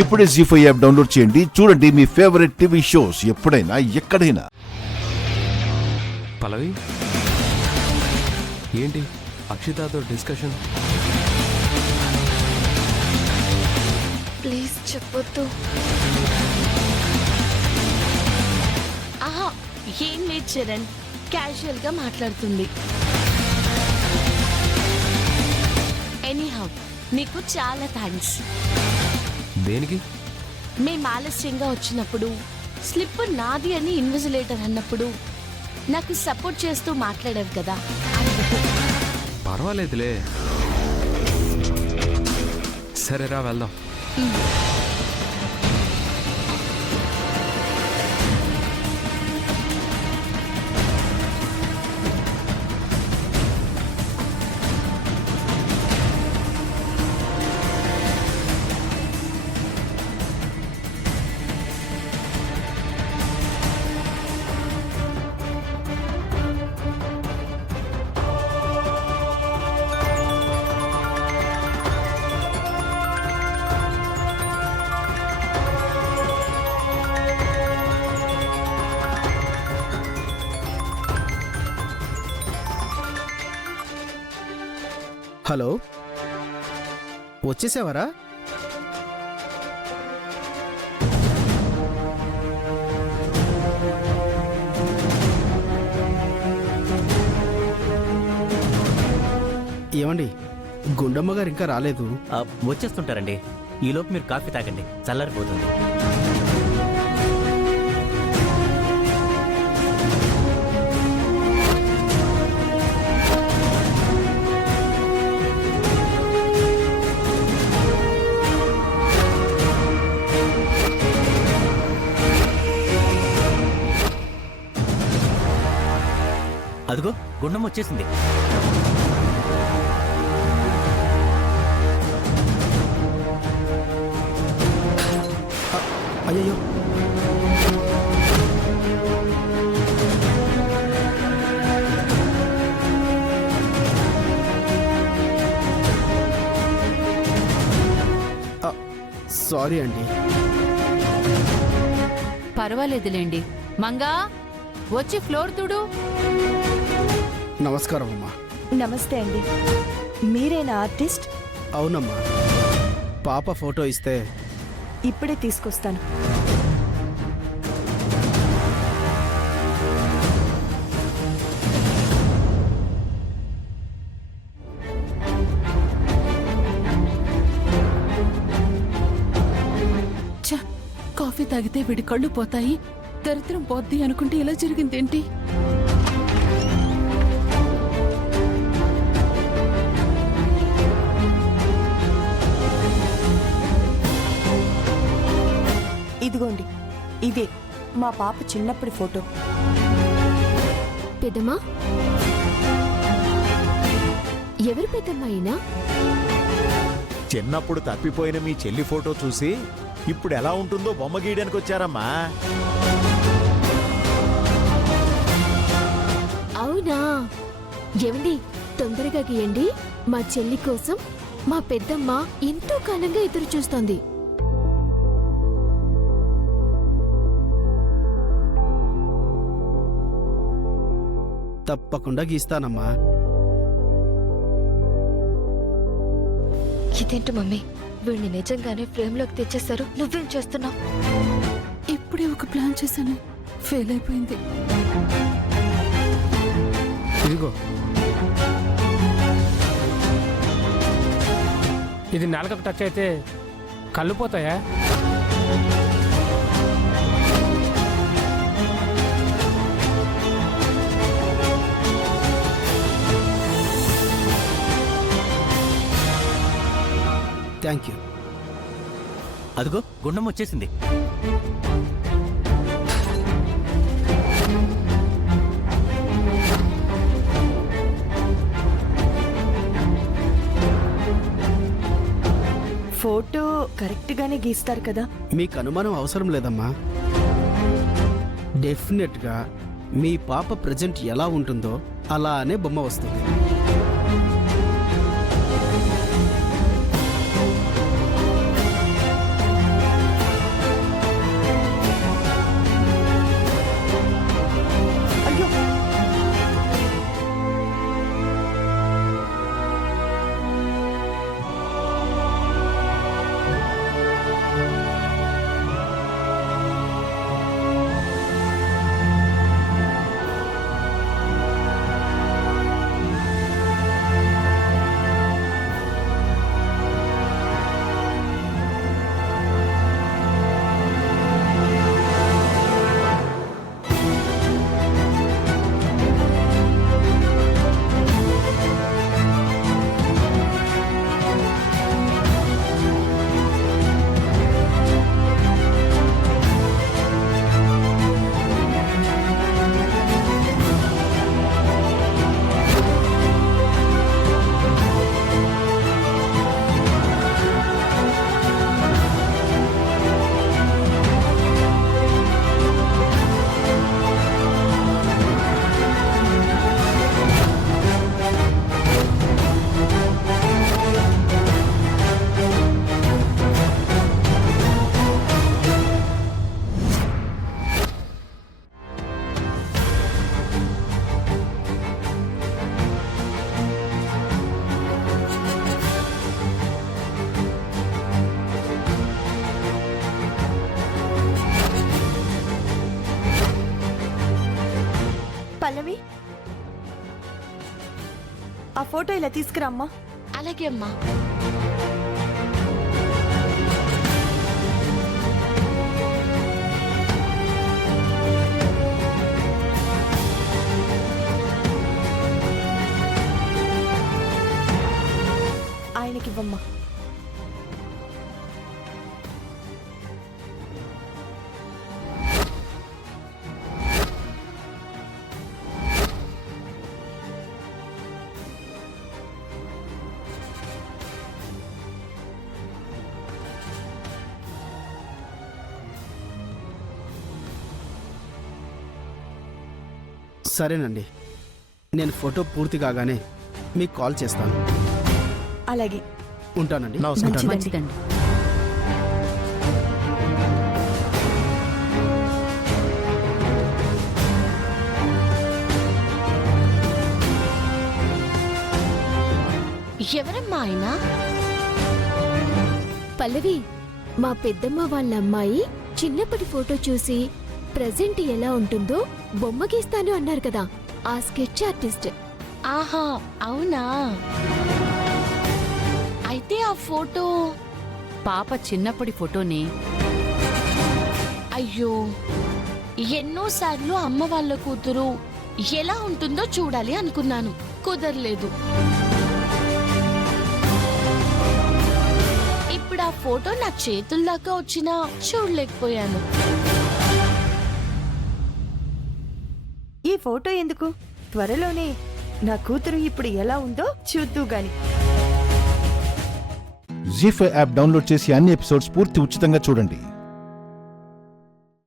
ఇప్పుడే జీ5 app download చేయండి. చూడండి మీ ఫేవరెట్ టీవీ షోస్ ఎప్పుడైనా ఎక్కడైనా. పల్లవి ఏంటి అక్షితతో డిస్కషన్? ప్లీజ్ చెప్పొద్దు. ఆహా, ఏం లేదు చరణ్, క్యాజువల్ గా మాట్లాడుతుంది. ఎనీహౌ నీకు చాలా థ్యాంక్స్. దేనికి? మేము ఆలస్యంగా వచ్చినప్పుడు, స్లిప్ నాది అని ఇన్విజిలేటర్ అన్నప్పుడు నాకు సపోర్ట్ చేస్తూ మాట్లాడారు కదా. పర్వాలేదులే, సరేరా వెళ్దాం. హలో, వచ్చేసావరా? ఏమండి, గుండమ్మ గారు ఇంకా రాలేదు. వచ్చేస్తుంటారండి. ఈలోపు మీరు కాఫీ తాగండి, చల్లారిపోతుంది. అదిగో గుండం వచ్చేసింది. అయ్యో, సారీ అండి. పర్వాలేదులేండి. మంగా వచ్చి ఫ్లోర్ తుడు. నమస్కారం అమ్మా. నమస్తే అండి, మీరేనా ఆర్టిస్ట్? అవునమ్మా, పాప ఫోటో ఇస్తే ఇప్పుడే తీసుకొస్తాను. కాఫీ తాగితే వీడి కళ్ళు పోతాయి, దరిద్రం పోద్ది అనుకుంటే ఇలా జరిగిందేంటి? ఇదిగోండి, ఇదే మా పాప చిన్నప్పటి ఫోటో. పెద్దమ్మా, ఎవరు పెద్దమ్మా అయినా? చిన్నప్పుడు తప్పిపోయిన మీ చెల్లి ఫోటో చూసి ఇప్పుడు ఎలా ఉంటుందో బొమ్మ గీయడానికి వచ్చారమ్మా. అవునా? ఏమండి, తొందరగా గీయండి. మా చెల్లి కోసం మా పెద్దమ్మ ఎంతో కాలంగా ఎదురు చూస్తోంది. తప్పకుండా గీస్తానమ్మా. ఇదేంటి మమ్మీ, వీడిని నిజంగానే ఫ్రేమ్ లోకి తెచ్చేశారు. నువ్వేం చేస్తున్నావు? ఇప్పుడే ఒక ప్లాన్ చేశాను, ఫెయిల్ అయిపోయింది. ఇదిగో, ఇది నాలుగకు టచ్ అయితే కళ్ళు పోతాయా? Thank you. అదిగో గుండం వచ్చేసింది. ఫోటో కరెక్ట్ గానే గీస్తారు కదా? మీకు అనుమానం అవసరం లేదమ్మా. డెఫినెట్గా మీ పాప ప్రజెంట్ ఎలా ఉంటుందో అలానే బొమ్మ వస్తుంది. ఫోటో ఇలా తీసుకురామ్మా. అలాగే అమ్మా. ఆయనకివ్వమ్మా. సరేనండి, నేను ఫోటో పూర్తి కాగానే మీకు కాల్ చేస్తాను. అలాగే. ఉంటానండి. మంచిదండి. ఎవరమ్మా ఆయన? పల్లవి, మా పెద్దమ్మ వాళ్ళ అమ్మాయి చిన్నప్పటి ఫోటో చూసి ప్రజెంట్ ఎలా ఉంటుందో బొమ్మ గీస్తాను అన్నారు కదా, ఆ స్కెచ్ ఆర్టిస్ట్. ఆహా, అవునా? అయితే ఆ ఫోటో పాప చిన్నప్పటి ఫోటోని. అయ్యో, ఎన్నోసార్లు అమ్మ వాళ్ళ కూతురు ఎలా ఉంటుందో చూడాలి అనుకున్నాను, కుదరలేదు. ఇప్పుడు ఆ ఫోటో నా చేతుల దాకా వచ్చినా చూడలేకపోయాను. ఈ ఫోటో ఎందుకు? త్వరలోనే నా కూతురు ఇప్పుడు ఎలా ఉందో చూద్దు గాని. జీ5 యాప్ డౌన్లోడ్ చేసి అన్ని ఎపిసోడ్స్ పూర్తి ఉచితంగా చూడండి.